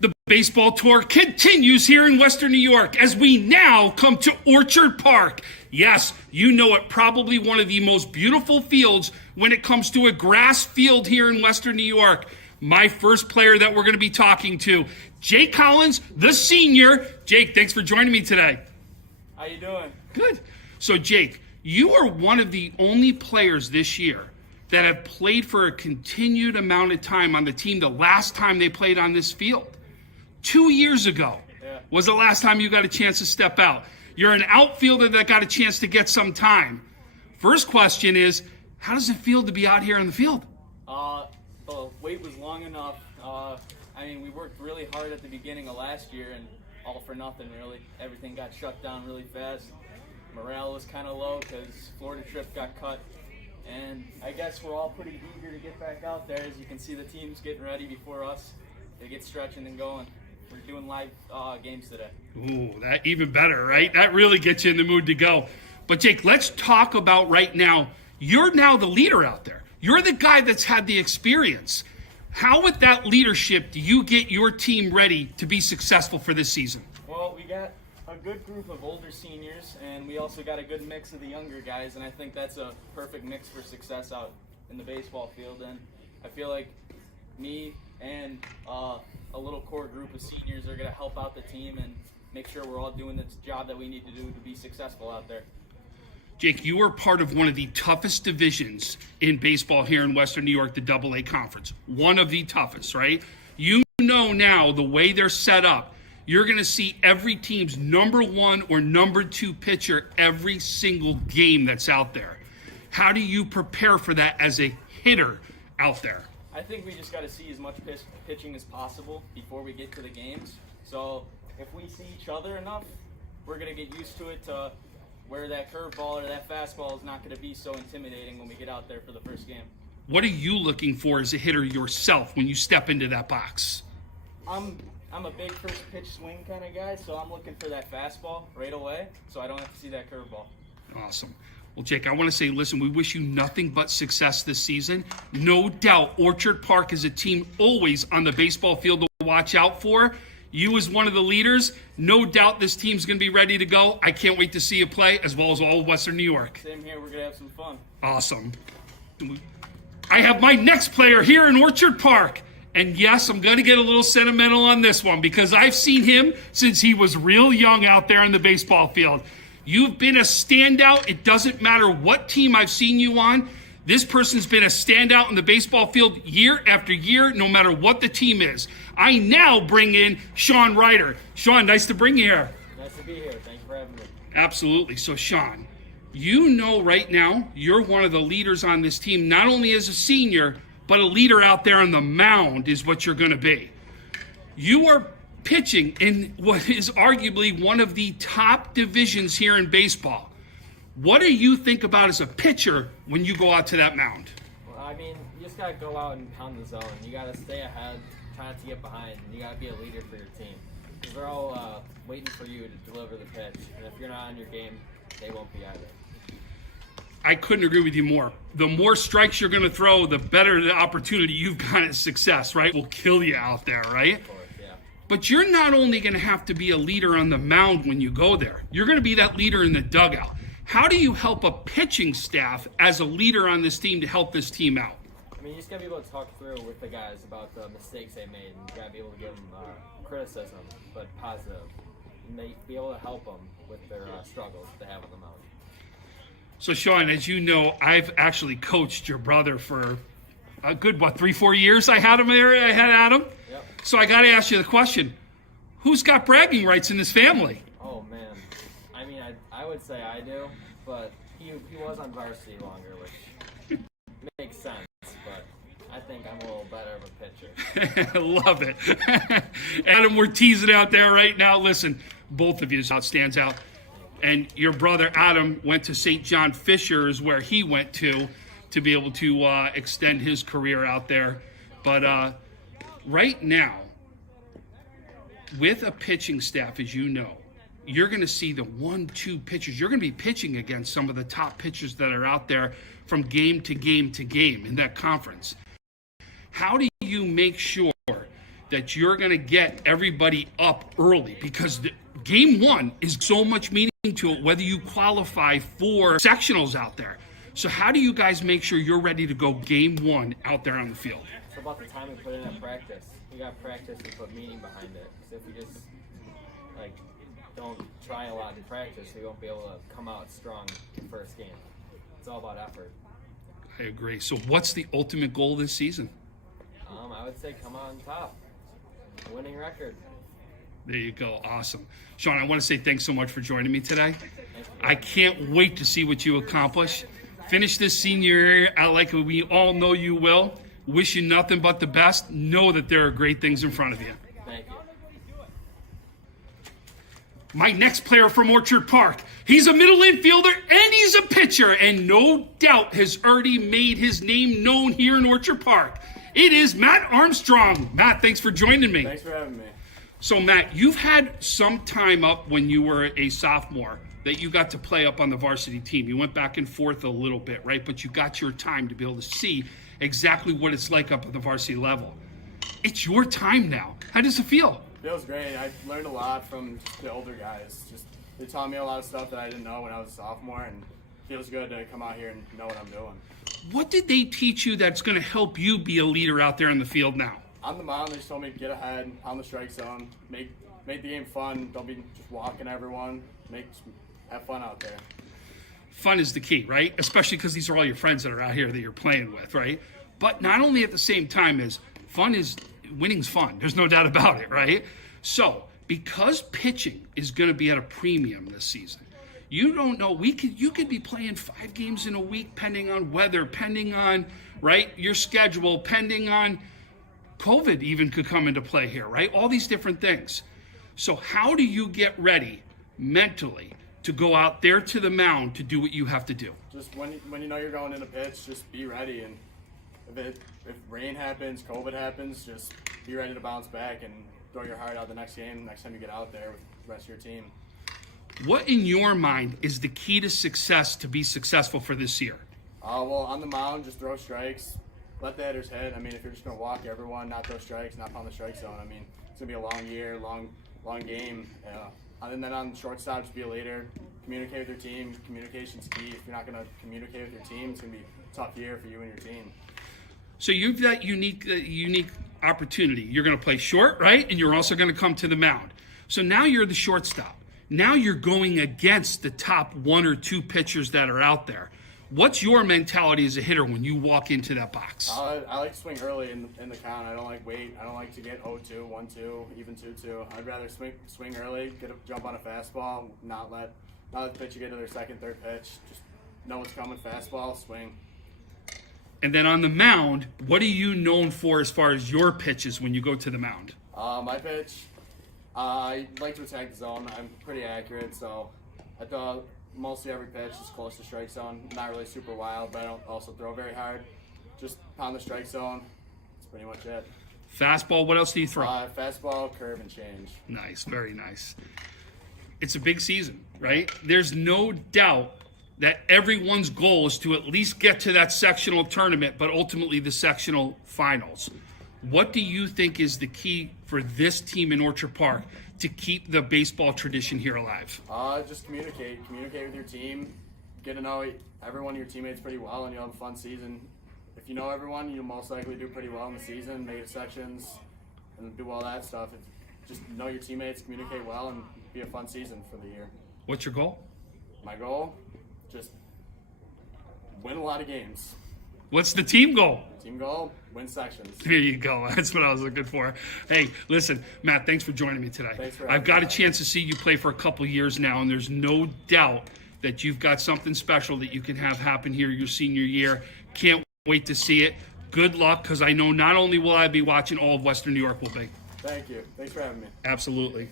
The baseball tour continues here in Western New York as we now come to Orchard Park. Yes, you know it, probably one of the most beautiful fields when it comes to a grass field here in Western New York. My first player that we're going to be talking to, Jake Hollins, the senior. Jake, thanks for joining me today. How you doing? Good. So, Jake, you are one of the only players this year that have played for a continued amount of time on the team the last time they played on this field. 2 years ago was the last time you got a chance to step out. You're an outfielder that got a chance to get some time. First question is, how does it feel to be out here in the field? The wait was long enough. We worked really hard at the beginning of last year, and all for nothing, really. Everything got shut down really fast. Morale was kind of low because Florida trip got cut. And I guess we're all pretty eager to get back out there. As you can see, the team's getting ready before us. They get stretching and going. We're doing live games today. Ooh, that even better, right? That really gets you in the mood to go. But Jake, let's talk about right now. You're now the leader out there. You're the guy that's had the experience. How with that leadership do you get your team ready to be successful for this season? Well, we got a good group of older seniors, and we also got a good mix of the younger guys, and I think that's a perfect mix for success out in the baseball field. And I feel like me and a little core group of seniors are going to help out the team and make sure we're all doing the job that we need to do to be successful out there. Jake, you are part of one of the toughest divisions in baseball here in Western New York, the AA Conference. One of the toughest, right? You know now the way they're set up, you're going to see every team's number one or number two pitcher every single game that's out there. How do you prepare for that as a hitter out there? I think we just got to see as much pitching as possible before we get to the games. So if we see each other enough, we're going to get used to it to where that curveball or that fastball is not going to be so intimidating when we get out there for the first game. What are you looking for as a hitter yourself when you step into that box? I'm a big first pitch swing kind of guy, so I'm looking for that fastball right away so I don't have to see that curveball. Awesome. Well, Jake, I want to say, listen, we wish you nothing but success this season. No doubt Orchard Park is a team always on the baseball field to watch out for. You as one of the leaders, no doubt this team's going to be ready to go. I can't wait to see you play, as well as all of Western New York. Same here. We're going to have some fun. Awesome. I have my next player here in Orchard Park. And yes, I'm going to get a little sentimental on this one because I've seen him since he was real young out there in the baseball field. You've been a standout. It doesn't matter what team I've seen you on. This person's been a standout in the baseball field year after year, no matter what the team is. I now bring in Sean Riter. Sean, nice to bring you here. Nice to be here. Thanks for having me. Absolutely. So, Sean, you know right now you're one of the leaders on this team, not only as a senior, but a leader out there on the mound is what you're going to be. You are pitching in what is arguably one of the top divisions here in baseball. What do you think about as a pitcher when you go out to that mound? Well, you just got to go out and pound the zone. You got to stay ahead, try not to get behind, and you got to be a leader for your team. Because they're all waiting for you to deliver the pitch. And if you're not on your game, they won't be either. I couldn't agree with you more. The more strikes you're going to throw, the better the opportunity you've got at success, right? Will kill you out there, right? Of course, yeah. But you're not only going to have to be a leader on the mound when you go there. You're going to be that leader in the dugout. How do you help a pitching staff as a leader on this team to help this team out? You just got to be able to talk through with the guys about the mistakes they made, and you got to be able to give them criticism, but positive. And be able to help them with their struggles that they have on the mound. So, Sean, as you know, I've actually coached your brother for a good, 3-4 years I had him there. I had Adam. Yep. So I got to ask you the question, who's got bragging rights in this family? Oh, man. I would say I do, but he was on varsity longer, which makes sense, but I think I'm a little better of a pitcher. Love it. Adam, we're teasing out there right now. Listen, both of you stands out. And your brother Adam went to St. John Fisher is where he went to be able to extend his career out there. But right now, with a pitching staff, as you know, you're going to see the 1-2 pitchers. You're going to be pitching against some of the top pitchers that are out there from game to game to game in that conference. How do you make sure that you're going to get everybody up early, because game one is so much meaning to it, whether you qualify for sectionals out there. So how do you guys make sure you're ready to go game one out there on the field? It's about the time we put in at practice. We got practice to put meaning behind it. Because if we just don't try a lot in practice, we won't be able to come out strong in the first game. It's all about effort. I agree. So what's the ultimate goal this season? I would say come out on top. A winning record. There you go. Awesome. Sean, I want to say thanks so much for joining me today. I can't wait to see what you accomplish. Finish this senior year out like we all know you will. Wish you nothing but the best. Know that there are great things in front of you. Thank you. My next player from Orchard Park, he's a middle infielder and he's a pitcher, and no doubt has already made his name known here in Orchard Park. It is Matt Armstrong. Matt, thanks for joining me. Thanks for having me. So, Matt, you've had some time up when you were a sophomore that you got to play up on the varsity team. You went back and forth a little bit, right? But you got your time to be able to see exactly what it's like up at the varsity level. It's your time now. How does it feel? Feels great. I learned a lot from the older guys. They taught me a lot of stuff that I didn't know when I was a sophomore, and it feels good to come out here and know what I'm doing. What did they teach you that's going to help you be a leader out there in the field now? On the mound, they just told me to get ahead, pound the strike zone, make the game fun. Don't be just walking everyone. Have fun out there. Fun is the key, right? Especially because these are all your friends that are out here that you're playing with, right? But not only at the same time as winning's fun. There's no doubt about it, right? So, because pitching is going to be at a premium this season, you don't know, you could be playing 5 games in a week pending on weather, pending on, right, your schedule, pending on COVID even could come into play here, right? All these different things. So how do you get ready mentally to go out there to the mound to do what you have to do? Just when you know you're going in a pitch, just be ready. And if rain happens, COVID happens, just be ready to bounce back and throw your heart out the next game, next time you get out there with the rest of your team. What in your mind is the key to success to be successful for this year? Well, on the mound, just throw strikes. Let the hitters hit. I mean, if you're just going to walk everyone, not throw strikes, not pound the strike zone, I mean, it's going to be a long year, long game. And then on shortstop, just be a leader. Communicate with your team. Communication's key. If you're not going to communicate with your team, it's going to be a tough year for you and your team. So you've got unique opportunity. You're going to play short, right? And you're also going to come to the mound. So now you're the shortstop. Now you're going against the top 1 or 2 pitchers that are out there. What's your mentality as a hitter when you walk into that box? I like to swing early in the count. I don't like wait. I don't like to get 0-2, 1-2, even 2-2. I'd rather swing early, jump on a fastball, not let the pitcher get to their second, third pitch. Just know what's coming, fastball, swing. And then on the mound, what are you known for as far as your pitches when you go to the mound? My pitch, I like to attack the zone. I'm pretty accurate, so I throw mostly every pitch is close to strike zone. Not really super wild, but I don't also throw very hard. Just pound the strike zone. That's pretty much it. Fastball, what else do you throw? Fastball, curve, and change. Nice, very nice. It's a big season, right? There's no doubt that everyone's goal is to at least get to that sectional tournament, but ultimately the sectional finals. What do you think is the key for this team in Orchard Park to keep the baseball tradition here alive? Just communicate. Communicate with your team. Get to know everyone, your teammates pretty well, and you'll have a fun season. If you know everyone, you'll most likely do pretty well in the season, make sections, and do all that stuff. Just know your teammates, communicate well, and be a fun season for the year. What's your goal? My goal? Just win a lot of games. What's the team goal? Team goal, win sections. There you go. That's what I was looking for. Hey, listen, Matt, thanks for joining me today. Thanks for I've got a having me. chance to see you play for a couple years now, and there's no doubt that you've got something special that you can have happen here your senior year. Can't wait to see it. Good luck, because I know not only will I be watching, all of Western New York will be. Thank you. Thanks for having me. Absolutely.